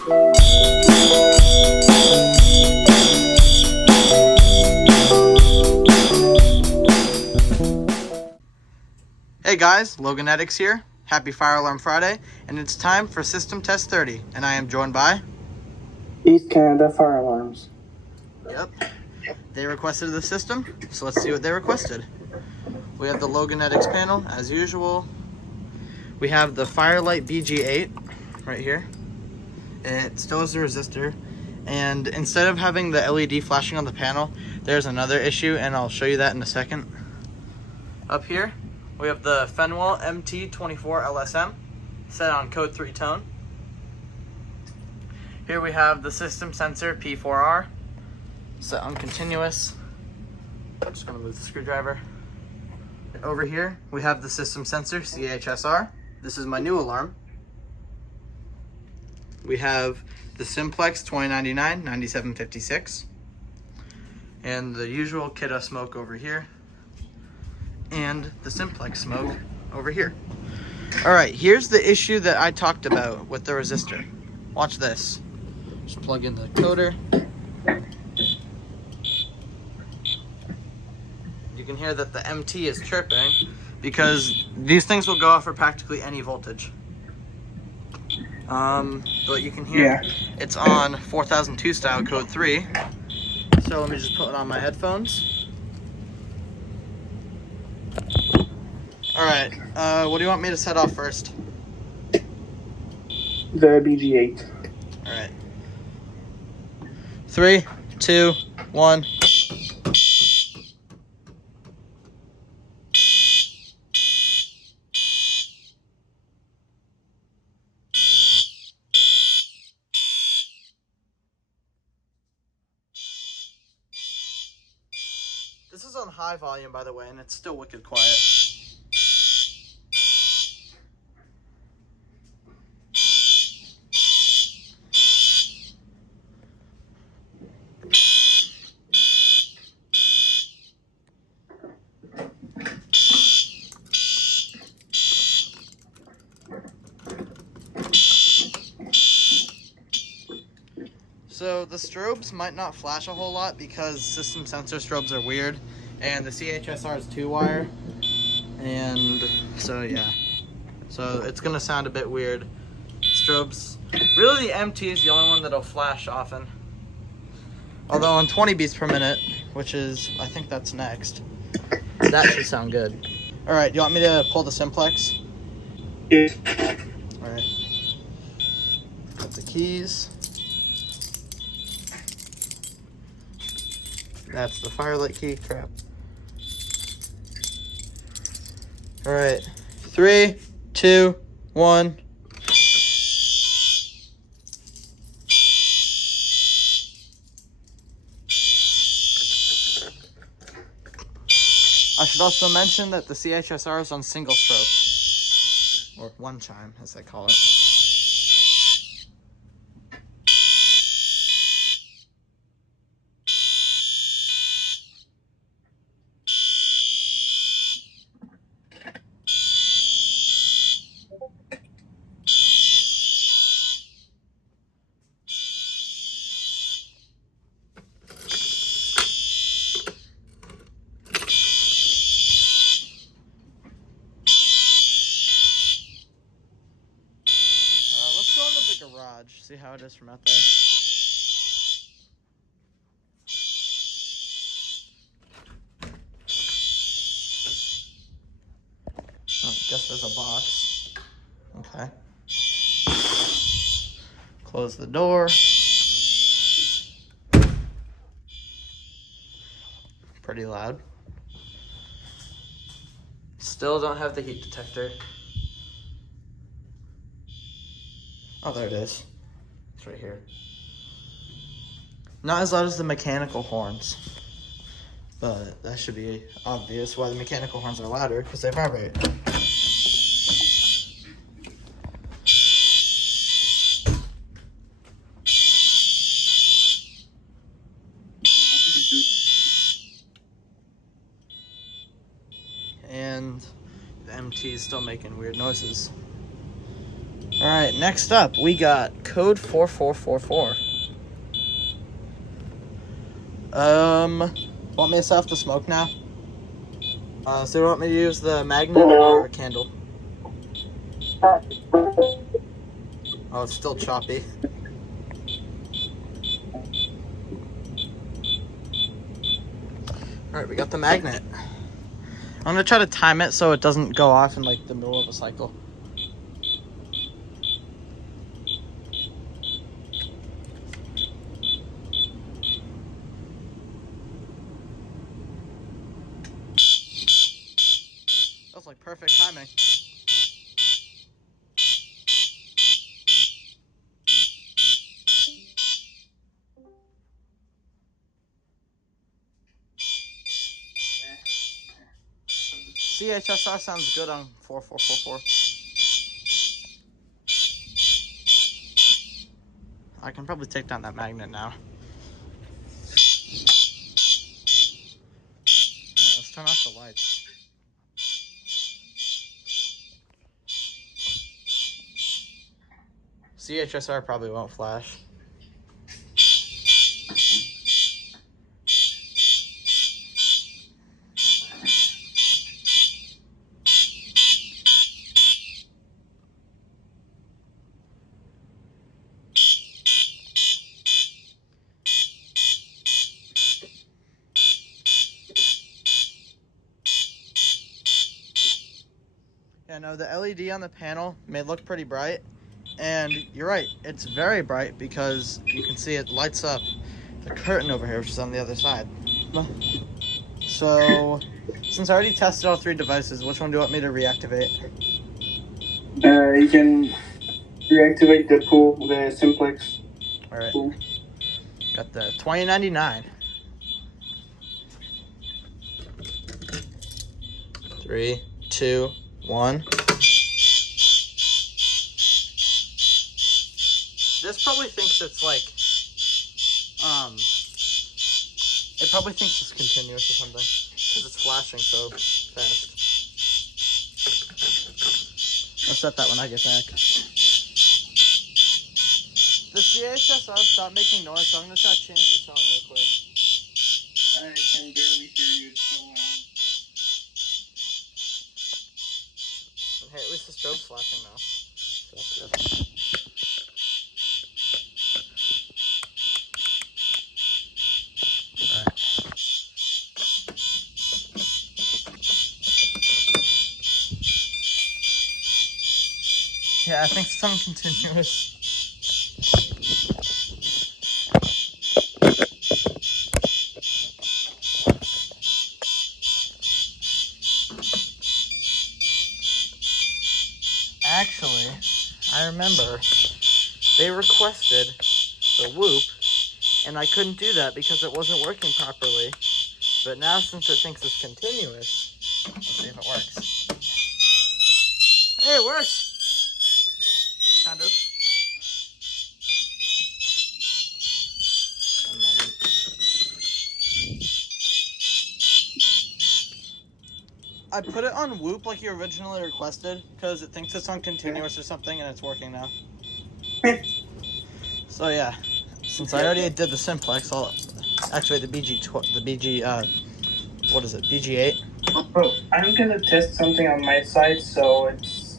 Hey guys, Loganetics here. Happy Fire Alarm Friday, and it's time for System Test 30, and I am joined by East Canada Fire Alarms. Yep. They requested the system, so let's see what they requested. We have the Loganetics panel, as usual. We have the FireLite BG-8 right here. It still has a resistor, and instead of having the LED flashing on the panel, there's another issue, and I'll show you that in a second. Up here, we have the Fenwal MT24 LSM set on code 3 tone. Here we have the system sensor P4R set on continuous. I'm just going to move the screwdriver. Over here we have the system sensor CHSR. This is my new alarm. We have the Simplex 2099-9756 and the usual Kidde smoke over here, and the Simplex smoke over here. Alright, here's the issue that I talked about with the resistor. Watch this. Just plug in the coder. You can hear that the MT is chirping because these things will go off for practically any voltage. But you can hear it's on 4002 style code 3. So let me just put it on my headphones. Alright, what do you want me to set off first? The BG-8. Alright. 3, 2, 1. This is on high volume, by the way, and it's still wicked quiet. So the strobes might not flash a whole lot because system sensor strobes are weird, and the CHSR is 2-wire, and so yeah. So it's gonna sound a bit weird. Strobes, really the MT is the only one that'll flash often. Although on 20 beats per minute, which is, I think that's next, that should sound good. Alright, do you want me to pull the Simplex? Yeah. Alright. Got the keys. That's the FireLite key. Crap. Alright. 3, 2, 1. I should also mention that the CHSR is on single stroke. Or one chime, as they call it. See how it is from out there. Oh, guess there's a box. Okay. Close the door. Pretty loud. Still don't have the heat detector. Oh, there it is. It's right here. Not as loud as the mechanical horns, but that should be obvious why the mechanical horns are louder, because they vibrate. And the MT is still making weird noises. Alright, next up we got code 4444. Want me to set off the smoke now? So you want me to use the magnet or a candle? Oh, it's still choppy. Alright, we got the magnet. I'm gonna try to time it so it doesn't go off in like the middle of a cycle. That's like perfect timing. CHSR sounds good on 4444. I can probably take down that magnet now. Alright, let's turn off the lights. CHSR probably won't flash. Yeah, no, the LED on the panel may look pretty bright, and you're right, it's very bright because you can see it lights up the curtain over here, which is on the other side. So, since I already tested all 3 devices, which one do you want me to reactivate? You can reactivate the pool, the Simplex. Alright, pool. got the 2099. 3, 2, 1. This probably thinks it's like, it probably thinks it's continuous or something, because it's flashing so fast. I'll set that when I get back. The CHSR stopped making noise, so I'm going to try to change the tone real quick. I can barely hear you, it's so loud. Hey, at least the strobe's flashing now. So that's good. Alright. Yeah, I think it's on continuous. Actually, I remember they requested the whoop, and I couldn't do that because it wasn't working properly. But now, since it thinks it's continuous, let's see if it works. Hey, it works! Kind of. I put it on whoop like you originally requested because it thinks it's on continuous or something, and it's working now. So yeah, since I already did the Simplex, I'll activate the what is it, BG-8? Oh, I'm gonna test something on my side, so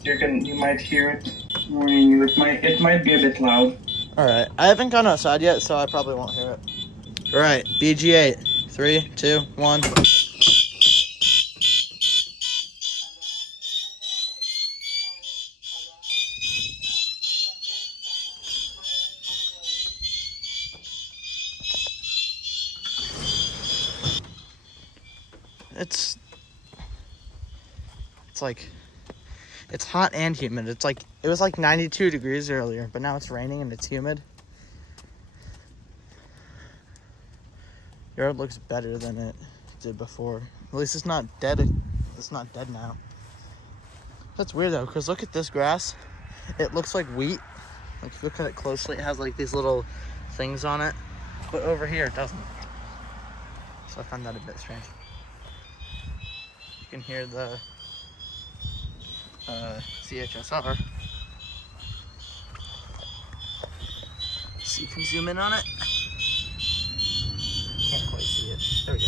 you might hear it. It might be a bit loud. Alright, I haven't gone outside yet, so I probably won't hear it. Alright, BG-8. 3, 2, 1. It's hot and humid. It was like 92 degrees earlier, but now it's raining and it's humid. Yard looks better than it did before. At least it's not dead. It's not dead now. That's weird though, because look at this grass. It looks like wheat. Like, look at it closely. It has like these little things on it, but over here it doesn't. So I find that a bit strange. You can hear the CHSR. So you can zoom in on it. Can't quite see it. There we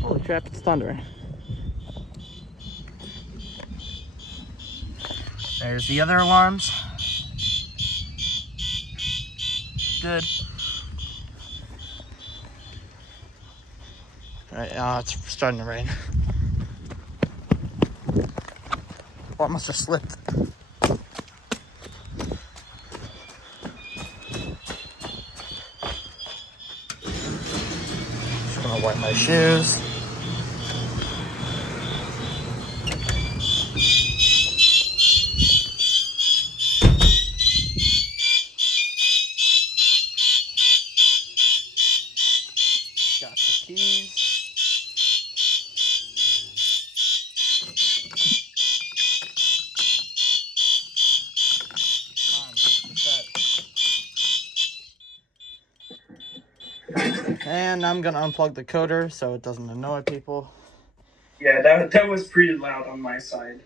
go. Holy crap, it's thundering. There's the other alarms. Good. Alright, it's starting to rain. Oh, it must have slipped. Just gonna wipe my shoes. Got the keys. And I'm gonna unplug the coder so it doesn't annoy people. Yeah, that was pretty loud on my side.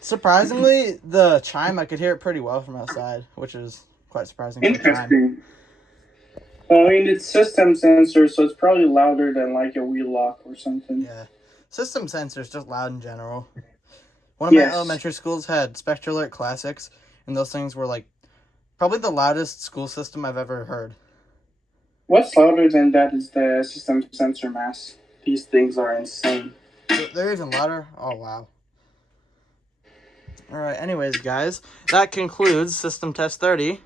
Surprisingly, the chime, I could hear it pretty well from outside, which is quite surprising for a chime. Interesting. Well, I mean, it's system sensor, so it's probably louder than like a Wheelock or something. Yeah. System sensors just loud in general. One of my elementary schools had Spectralert Classics, and those things were like probably the loudest school system I've ever heard. What's louder than that is the system sensor mass. These things are insane. They're even louder? Oh, wow. Alright, anyways, guys, that concludes System Test 30.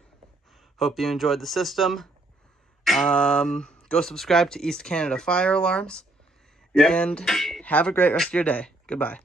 Hope you enjoyed the system. Go subscribe to East Canada Fire Alarms. Yep. And have a great rest of your day. Goodbye.